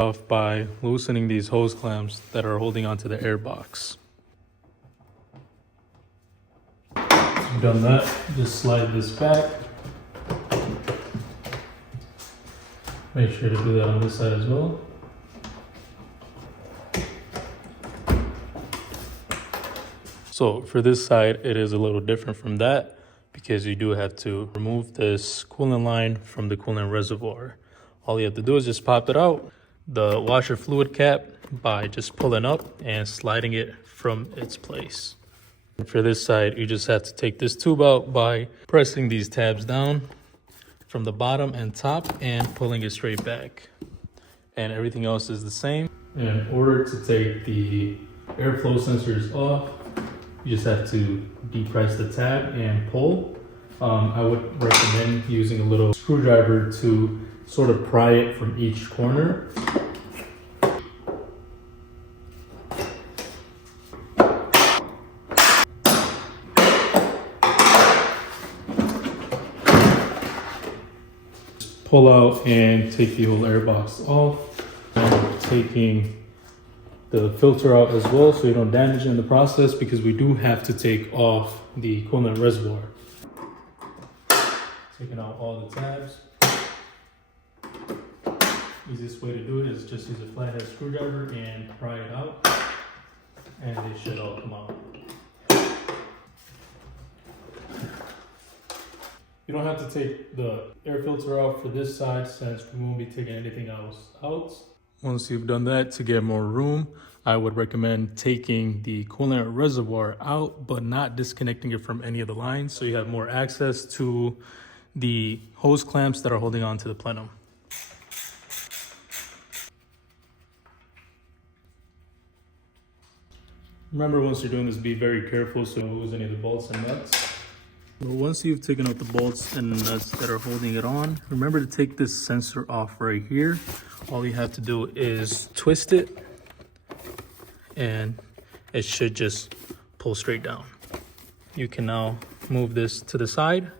Off by loosening these hose clamps that are holding onto the air box. You've done that, just slide this back. Make sure to do that on this side as well. So for this side, it is a little different from that because you do have to remove this coolant line from the coolant reservoir. All you have to do is just pop it out, the washer fluid cap, by just pulling up and sliding it from its place. And for this side, you just have to take this tube out by pressing these tabs down from the bottom and top and pulling it straight back. And everything else is the same. In order to take the airflow sensors off, you just have to depress the tab and pull. I would recommend using a little screwdriver to sort of pry it from each corner. Pull out and take the whole air box off. And taking the filter out as well so you don't damage it in the process, because we do have to take off the coolant reservoir. Taking out all the tabs. Easiest way to do it is just use a flathead screwdriver and pry it out, and they should all come out. You don't have to take the air filter out for this side since we won't be taking anything else out. Once you've done that, to get more room, I would recommend taking the coolant reservoir out, but not disconnecting it from any of the lines, so you have more access to the hose clamps that are holding on to the plenum. Remember, once you're doing this, be very careful so you don't lose any of the bolts and nuts. Once you've taken out the bolts and nuts that are holding it on, remember to take this sensor off right here. All you have to do is twist it and it should just pull straight down. You can now move this to the side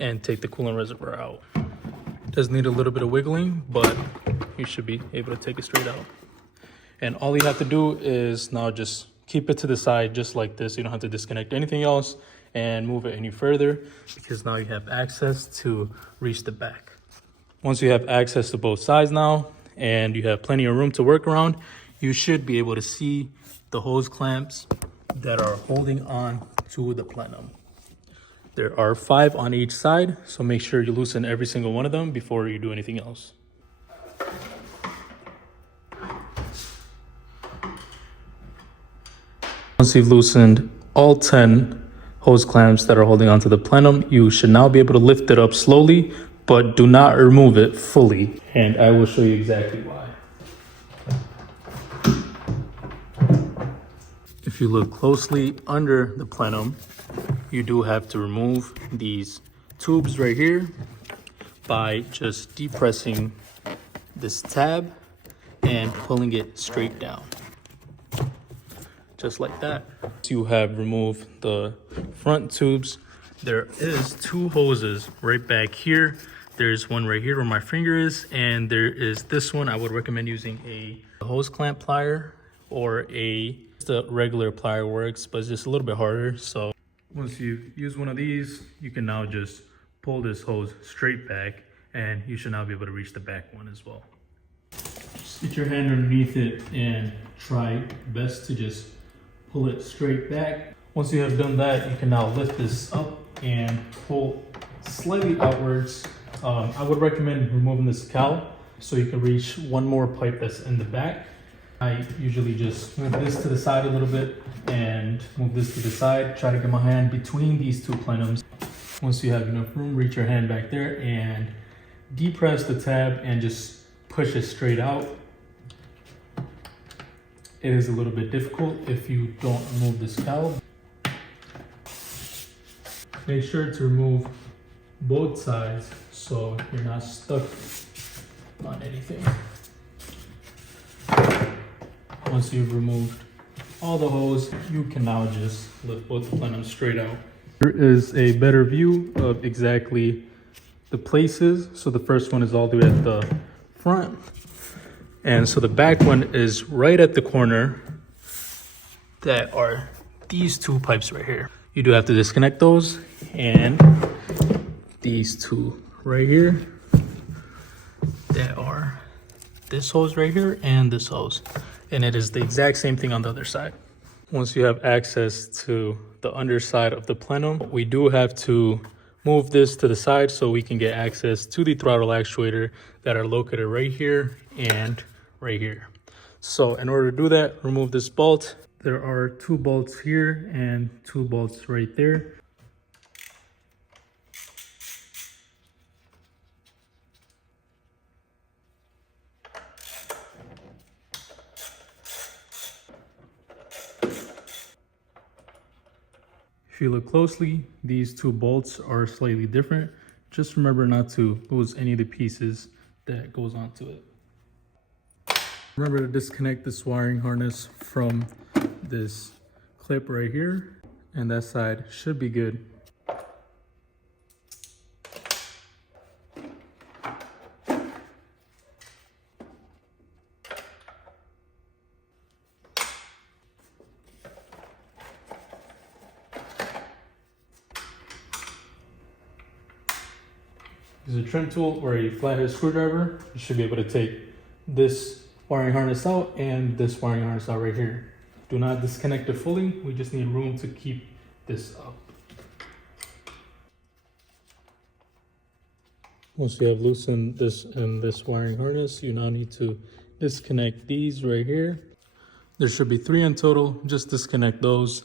and take the coolant reservoir out. It does need a little bit of wiggling, but you should be able to take it straight out. And all you have to do is now just keep it to the side just like this. You don't have to disconnect anything else and move it any further, because now you have access to reach the back. Once you have access to both sides now and you have plenty of room to work around, you should be able to see the hose clamps that are holding on to the plenum. There are 5 on each side, so make sure you loosen every single one of them before you do anything else. Once you've loosened all 10 hose clamps that are holding onto the plenum, you should now be able to lift it up slowly, but do not remove it fully. And I will show you exactly why. If you look closely under the plenum, you do have to remove these tubes right here by just depressing this tab and pulling it straight down. Just like that. You have removed the front tubes. There is 2 hoses right back here. There's one right here where my finger is, and there is this one. I would recommend using a hose clamp plier, or just a regular plier works, but it's just a little bit harder. So once you use one of these, you can now just pull this hose straight back, and you should now be able to reach the back one as well. Just get your hand underneath it and try best to just pull it straight back. Once you have done that, you can now lift this up and pull slightly outwards. I would recommend removing this cowl so you can reach one more pipe that's in the back. I usually just move this to the side a little bit and move this to the side. Try to get my hand between these 2 plenums. Once you have enough room, reach your hand back there and depress the tab and just push it straight out. It is a little bit difficult if you don't remove this cowl. Make sure to remove both sides so you're not stuck on anything. Once you've removed all the hose, you can now just lift both the plenums straight out. Here is a better view of exactly the places. So the first one is all the way at the front. And so the back one is right at the corner. That are these two pipes right here. You do have to disconnect those, and these two right here that are this hose right here and this hose, and it is the exact same thing on the other side. Once you have access to the underside of the plenum, we do have to move this to the side so we can get access to the throttle actuator that are located right here and right here. So in order to do that, remove this bolt. There are 2 bolts here and 2 bolts right there. If you look closely, these 2 bolts are slightly different. Just remember not to lose any of the pieces that goes onto it. Remember to disconnect this wiring harness from this clip right here, and that side should be good. Use a trim tool or a flathead screwdriver. You should be able to take this wiring harness out and this wiring harness out right here. Do not disconnect it fully. We just need room to keep this up. Once you have loosened this and this wiring harness, you now need to disconnect these right here. There should be 3 in total. Just disconnect those.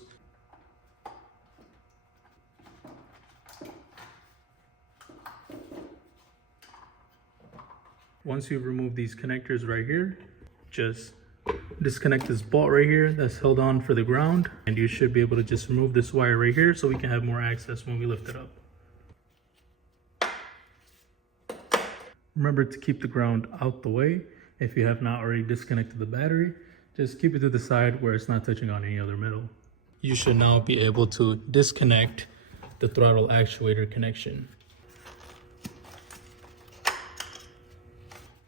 Once you've removed these connectors right here, just disconnect this bolt right here that's held on for the ground, and you should be able to just remove this wire right here so we can have more access when we lift it up. Remember to keep the ground out the way. If you have not already disconnected the battery, just keep it to the side where it's not touching on any other metal. You should now be able to disconnect the throttle actuator connection.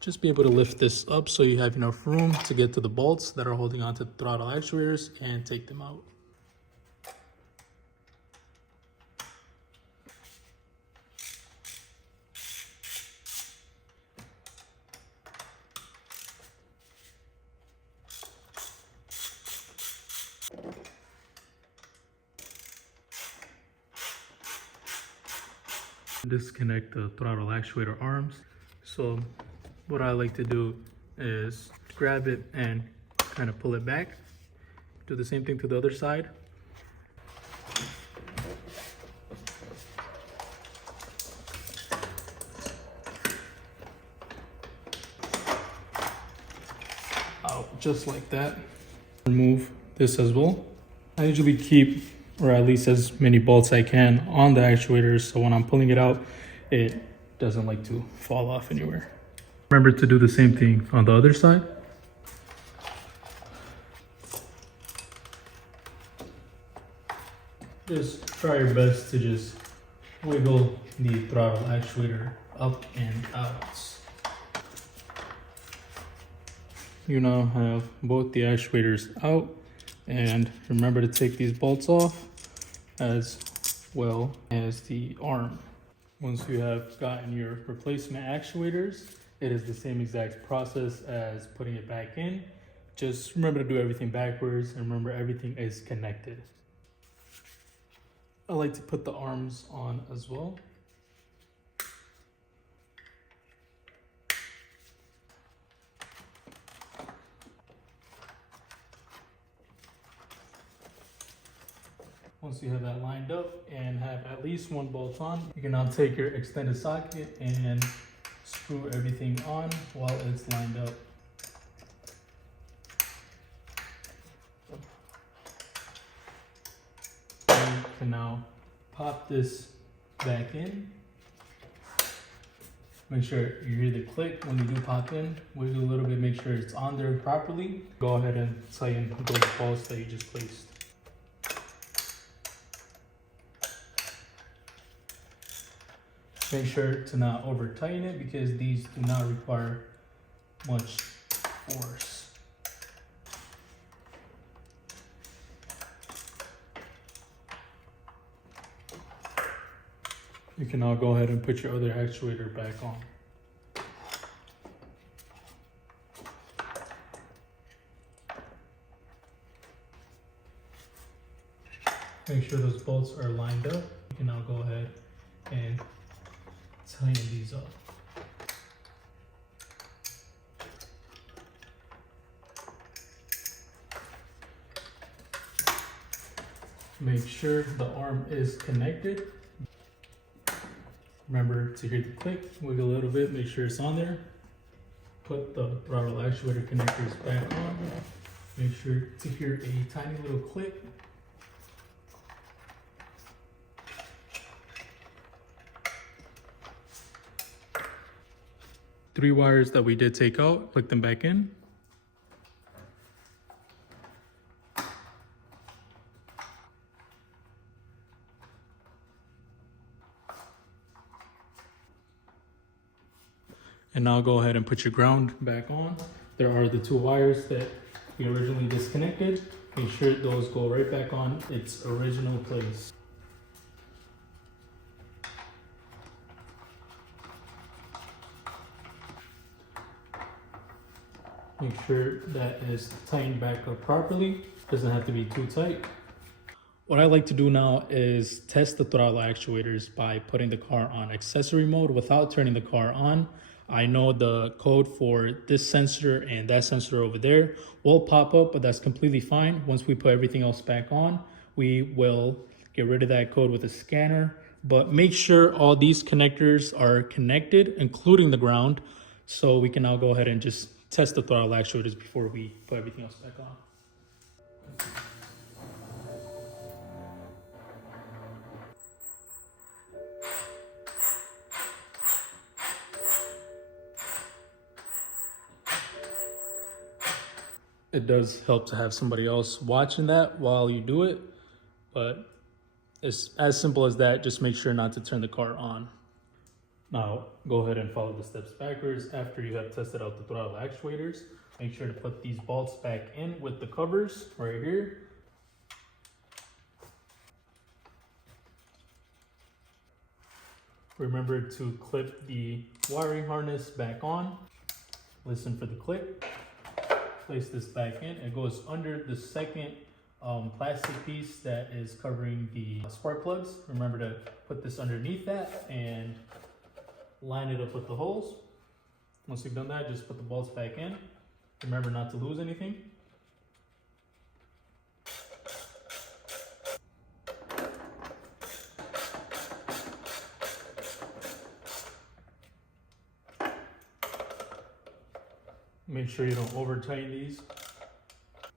Just be able to lift this up so you have enough room to get to the bolts that are holding onto the throttle actuators and take them out. Disconnect the throttle actuator arms. So what I like to do is grab it and kind of pull it back. Do the same thing to the other side. Out just like that. Remove this as well. I usually keep, or at least as many bolts I can on the actuators, so when I'm pulling it out, it doesn't like to fall off anywhere. Remember to do the same thing on the other side. Just try your best to just wiggle the throttle actuator up and out. You now have both the actuators out, and remember to take these bolts off as well as the arm. Once you have gotten your replacement actuators, it is the same exact process as putting it back in. Just remember to do everything backwards, and remember everything is connected. I like to put the arms on as well. Once you have that lined up and have at least one bolt on, you can now take your extended socket and screw everything on while it's lined up. You can now pop this back in. Make sure you hear the click when you do pop in. Wiggle a little bit, make sure it's on there properly. Go ahead and tighten those bolts that you just placed. Make sure to not over tighten it because these do not require much force. You can now go ahead and put your other actuator back on. Make sure those bolts are lined up. You can now go ahead and tighten these up. Make sure the arm is connected. Remember to hear the click, wiggle a little bit, make sure it's on there. Put the throttle actuator connectors back on. Make sure to hear a tiny little click. Three wires that we did take out, click them back in. And now go ahead and put your ground back on. There are the two wires that we originally disconnected. Make sure those go right back on its original place. Make sure that is tightened back up properly. Doesn't have to be too tight. What I like to do now is test the throttle actuators by putting the car on accessory mode without turning the car on. I know the code for this sensor and that sensor over there will pop up, but that's completely fine. Once we put everything else back on, we will get rid of that code with a scanner. But make sure all these connectors are connected, including the ground, so we can now go ahead and just test the throttle actuators before we put everything else back on. It does help to have somebody else watching that while you do it, but it's as simple as that. Just make sure not to turn the car on. Now, go ahead and follow the steps backwards. After you have tested out the throttle actuators, make sure to put these bolts back in with the covers right here. Remember to clip the wiring harness back on. Listen for the click. Place this back in. It goes under the second plastic piece that is covering the spark plugs. Remember to put this underneath that and line it up with the holes. Once you've done that, just put the bolts back in. Remember not to lose anything. Make sure you don't over tighten these.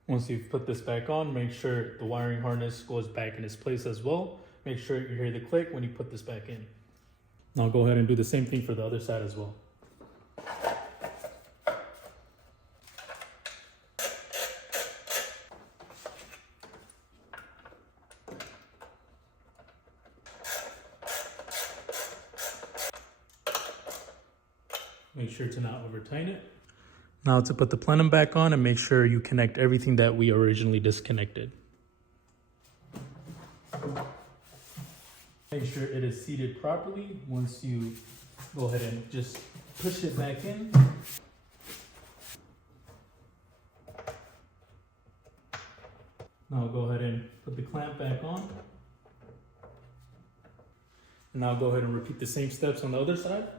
Once you've put this back on, make sure the wiring harness goes back in its place as well. Make sure you hear the click when you put this back in. Now go ahead and do the same thing for the other side as well. Make sure to not over tighten it. Now to put the plenum back on and make sure you connect everything that we originally disconnected. Make sure it is seated properly. Once you go ahead and just push it back in. Now go ahead and put the clamp back on. And now go ahead and repeat the same steps on the other side.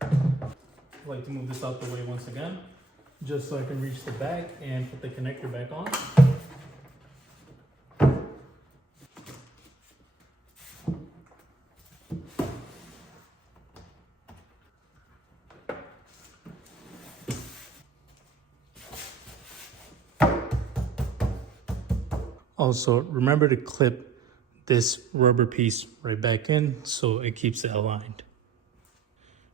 I like to move this out the way once again, just so I can reach the back and put the connector back on. Also, remember to clip this rubber piece right back in so it keeps it aligned.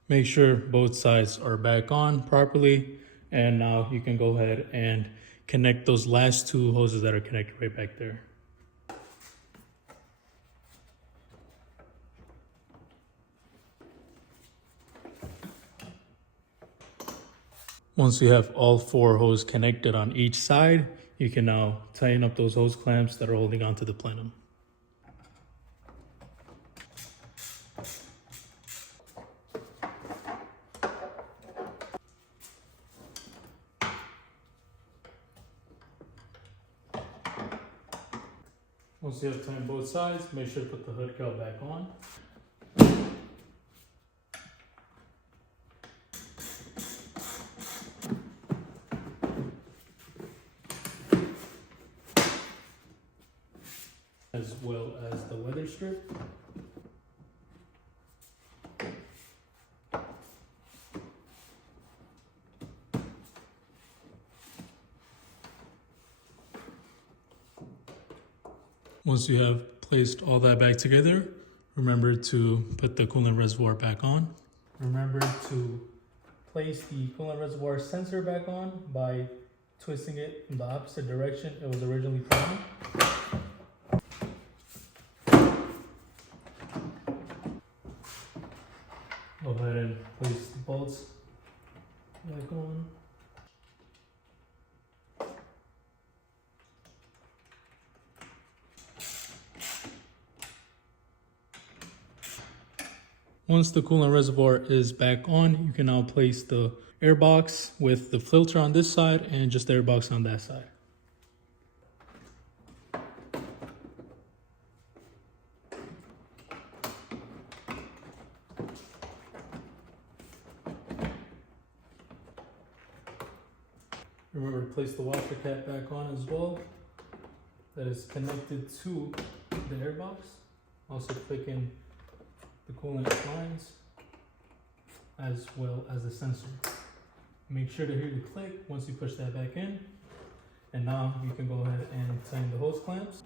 Make sure both sides are back on properly, and now you can go ahead and connect those last two hoses that are connected right back there. Once you have all 4 hoses connected on each side, you can now tighten up those hose clamps that are holding onto the plenum. Once you have tightened both sides, make sure to put the hood cowl back on. As well as the weather strip. Once you have placed all that back together, remember to put the coolant reservoir back on. Remember to place the coolant reservoir sensor back on by twisting it in the opposite direction it was originally put on. Go ahead and place the bolts back on. Once the coolant reservoir is back on, you can now place the air box with the filter on this side and just the air box on that side. Remember to place the washer cap back on as well. That is connected to the air box. Also click in the coolant lines as well as the sensor. Make sure to hear the click once you push that back in. And now you can go ahead and tighten the hose clamps.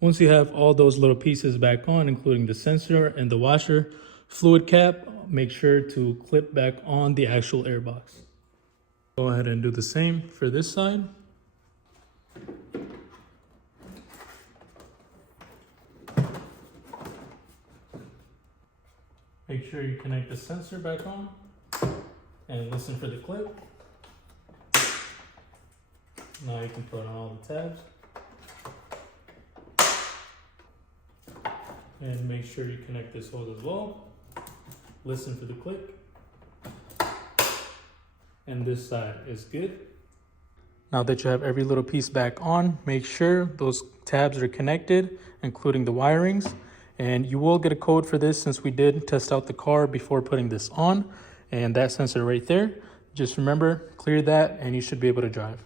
Once you have all those little pieces back on, including the sensor and the washer fluid cap, make sure to clip back on the actual air box. Go ahead and do the same for this side. Make sure you connect the sensor back on and listen for the clip. Now you can put on all the tabs. And make sure you connect this hose as well. Listen for the click. And this side is good. Now that you have every little piece back on, make sure those tabs are connected, including the wirings. And you will get a code for this since we did test out the car before putting this on. And that sensor right there, just remember, clear that and you should be able to drive.